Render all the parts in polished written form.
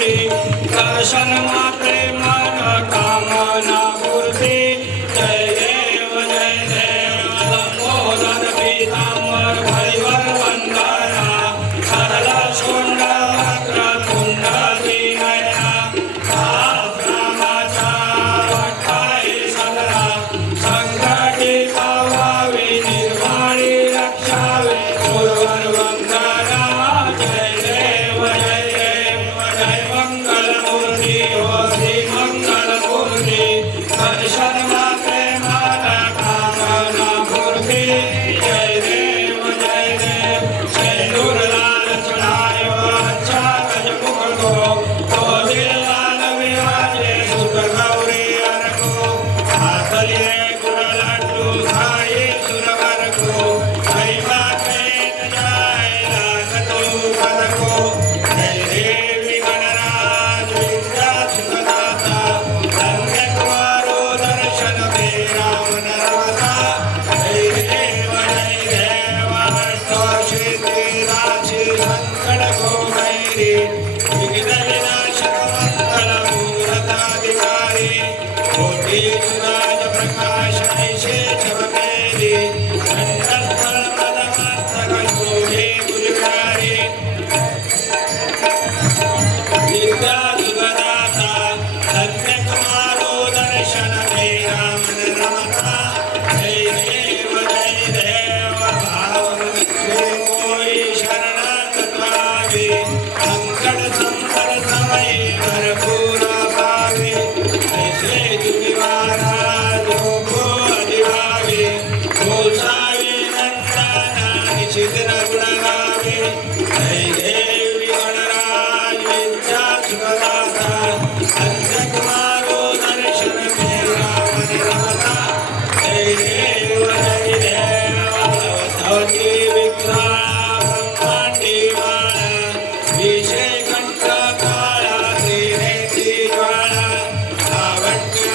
दर्शन मात्रे मन कामना पूर्ति जय देव लंबोदर पीतांबर भैवर वंदना सरल शून्य वक्र तुंड दीनया वट्टाई सदरा संकटी पावावे निर्वाणी रक्षावे गुरुवर वंदना जय देव जय मंगल मूर्ति हो श्री मंगल मूर्ति दर्शन मात्रे मन कामना मूर्ति जय देव सिंदूर लाल चढ़ायो अच्छा गजमुख को तो दिल लाल विराजे सुख गौरी हर को हाथ लिए गुड़ लड्डू खाए सुरवर को महिमा कहेत जाए लागतो पद को जय देवी गणराज विद्या सुखदाता धन्य कुमारो दर्शन में राम नर्मदा जय देव अष्टोषिति राशि संकट को भैरी विघ्न विनाशक मंगल मूर्ताधिकारी कोटि सुराज प्रकाश निशेष भकेरी दंडस्थल पदमस्तक शोभे गुरुकारी विद्या सुखदाता धन्य कुमारो दर्शन में राम रमता जय देव भाव से कोई शरणागत पावे संकट संकर समय भरपूर पावे ऐसे जुगिवारा जोगो अधिभावे गोसावी नंदना निशित गुण गावे जय देवी गणराज विद्या सुखदाता धन्य कुमारो दर्शन में राम रमता जय देव भगवती विद्या ब्रह्मांडी माला विषय कंठ काला त्रिनेत्री ज्वाला लावण्य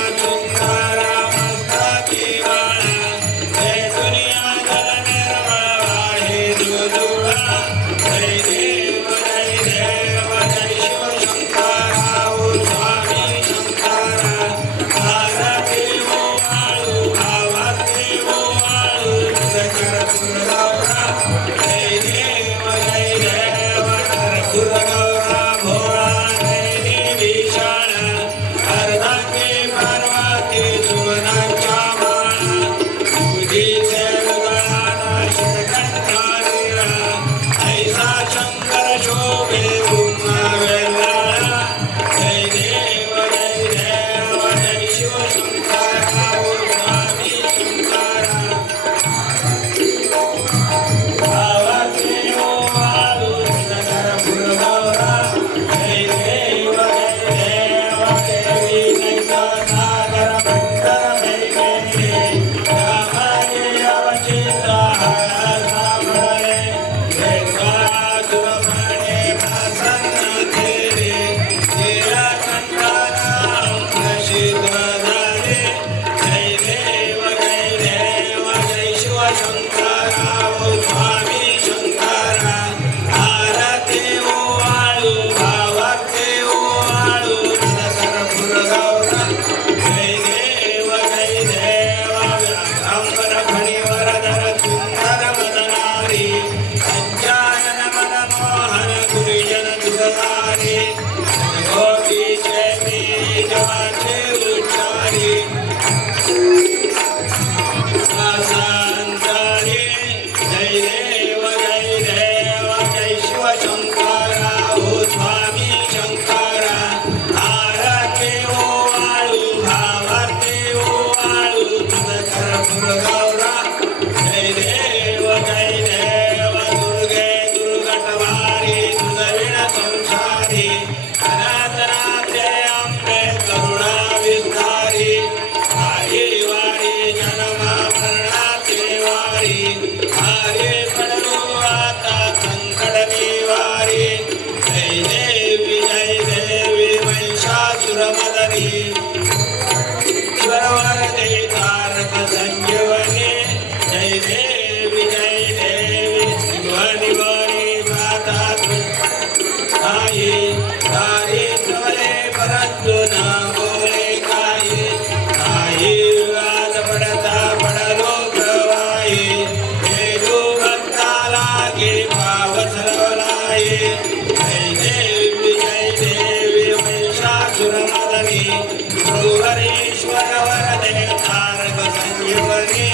गुरुहरीश्वर वरदे तारक संजीवनी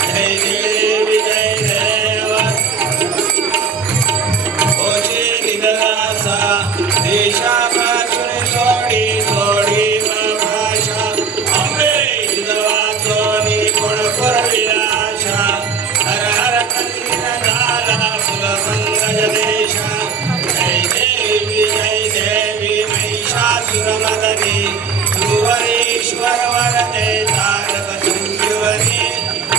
जय देवी जय देव ओशी दिददासा देशापासून सोडी सोडी भाषा अंबे दिदवाचोनी कोण पुरविलाशा हर हर कंदील झाला फुल पंकज देशा जय देवी महिषासुरमर्दिनी गुरुहरीश्वर वरदे तारक संजीवनी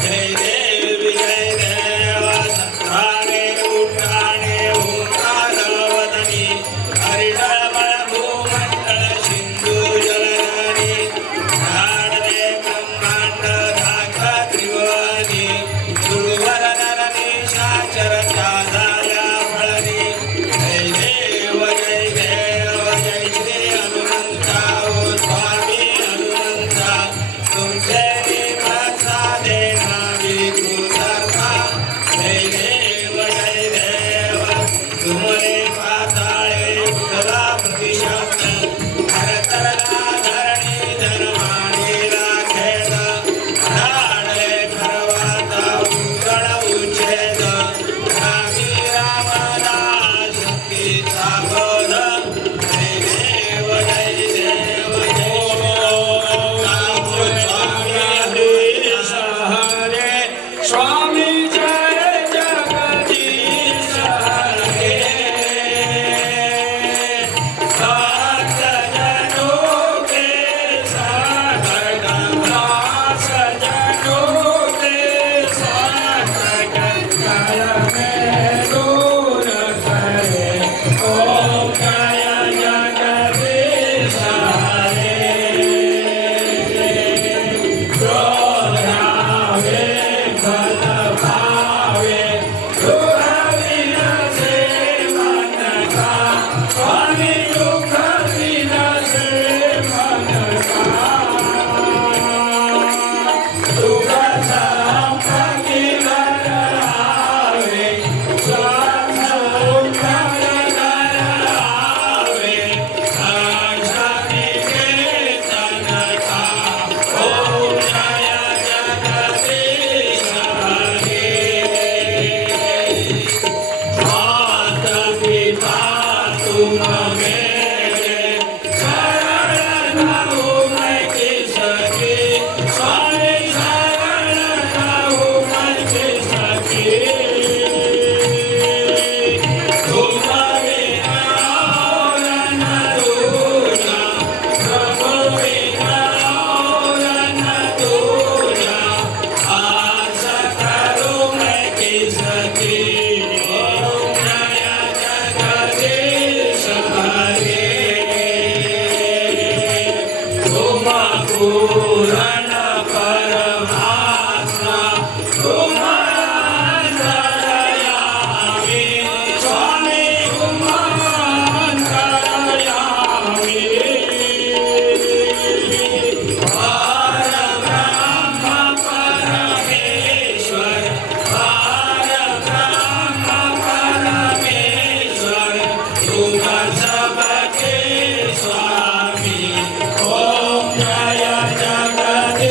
जय देवी जय देव सत्राणे उठाणे ओंकारवदनी हरिडळमळ भूमंडळ सिंधू जलधरी झाडले ब्रह्मांड धाक त्रिभुवनी गुरुवर नरनिशाचर साधाया फळनी जय देव जय श्री हनुमंता ओ स्वामी हनुमंता तुमचे निवासा देना विकृतर्मा जय देव तुमरे पाताळे सदा प्रतिशब्द हरतरला धरणी धर्माने राखेद धाडले खरवाता उंगड उच्छेद रामी रामदास शक्तीचा बोध जय देव स्वामी जय जगदीश हरे सजनों के साथ सजनों के साथ दूर करे ओम जय जगदीश हरे क्रोधावे फल भावे दुःख विनसे मन का स्वामी दुःख विनसे मन का दुःख संपत्ति घर आवे स्वार्थ घर आवे आशा निकेतन का ओम जय जगदीश हरे माता पिता तुम मेरे शरण हूँ मैं किसकी स्वामी शरण हूँ मैं किसकी तुम बिना और न दूजा प्रभु बिना और न दूजा आस करूँ मैं किसकी ओम जय जगदीश हरे तुम पूर्ण परमात्मा तुम अंतर्यामी स्वामी तुम अंतर्यामी परब्रह्म परमेश्वर परब्रह्म परमेश्वर तुम सबके स्वामी ओम जय जगदीश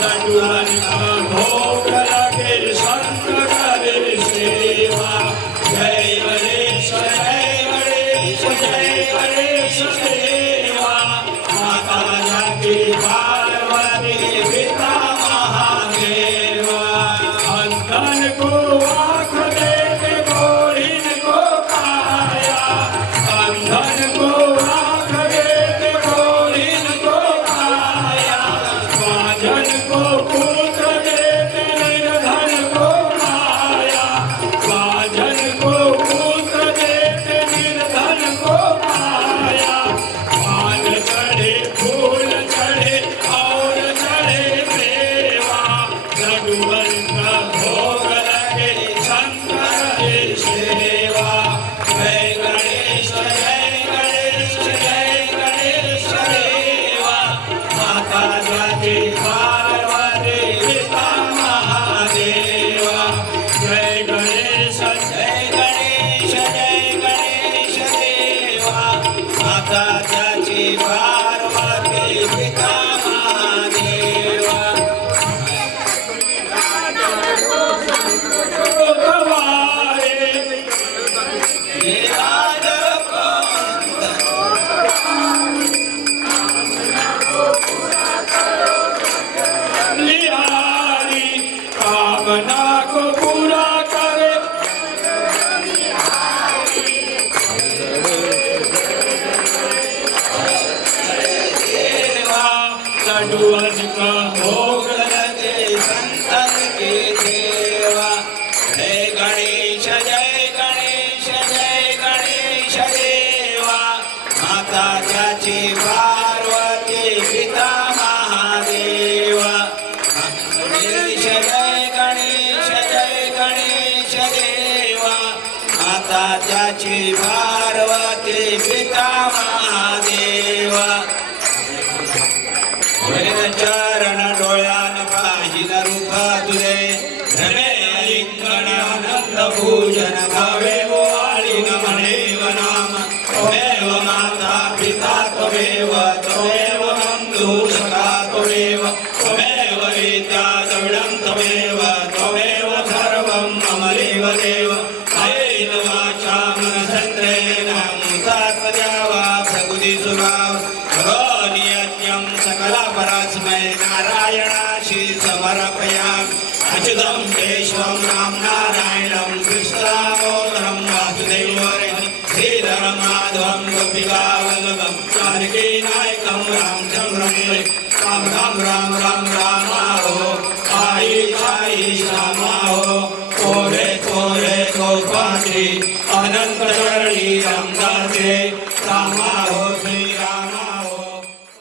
लड्डूवन का भोग लगे संत करे सेवा जय गणेश जय गणेश देवा माता जाकी पार्वती पिता महादेवा अंधन को आँख देते गोरीन को काया अंधन को आँख देते गोरीन को काया बाजन को पुत्र देते निर्धन को माया बाजन को पुत्र देते निर्धन को माया पान चढ़े फूल चढ़े और चढ़े मेवा लड्डूवन का भोग लगे शंकर सेवा जय गणेश जय गणेश देवा माता जाती पार्वती पिता महादेवा जय गणेश देवा माता जाती पार्वती पिता महादेवा कामना को पूरा करे देवा लड्डूवन का भोग लगे संतन के देवा जय गणेश देवा माता जाची पार्वती पिता महादेवा गणेश देवा माता जाची पार्वती पिता महादेवा चरण डोळ्यान पाहिल रूप तुझे रमे लिंगणानंद पूजन भावे ओवाळीन म्हणेव नाम त्वमेव माता पिता त्वमेव बंधू सखा त्वमेव विद्या द्रविडं त्वमेव सर्वं ममैव देव कायेन वाचा मनसेन्द्रियेण मुक्तात्मजा वा प्रकृतिस्वभाव नियत्यं सकलापरास्मै नारायणाशी समर्पयामि अच्युतं केशवं राम नारायणं कृष्णदामोदरं वासुदेवं श्रीधरं माधवं गोपिकावल्लभं जानकी नायकं रामचन्द्रं राम हो आई श्यामा हो तोरे गोपाली अनंत चरणी राम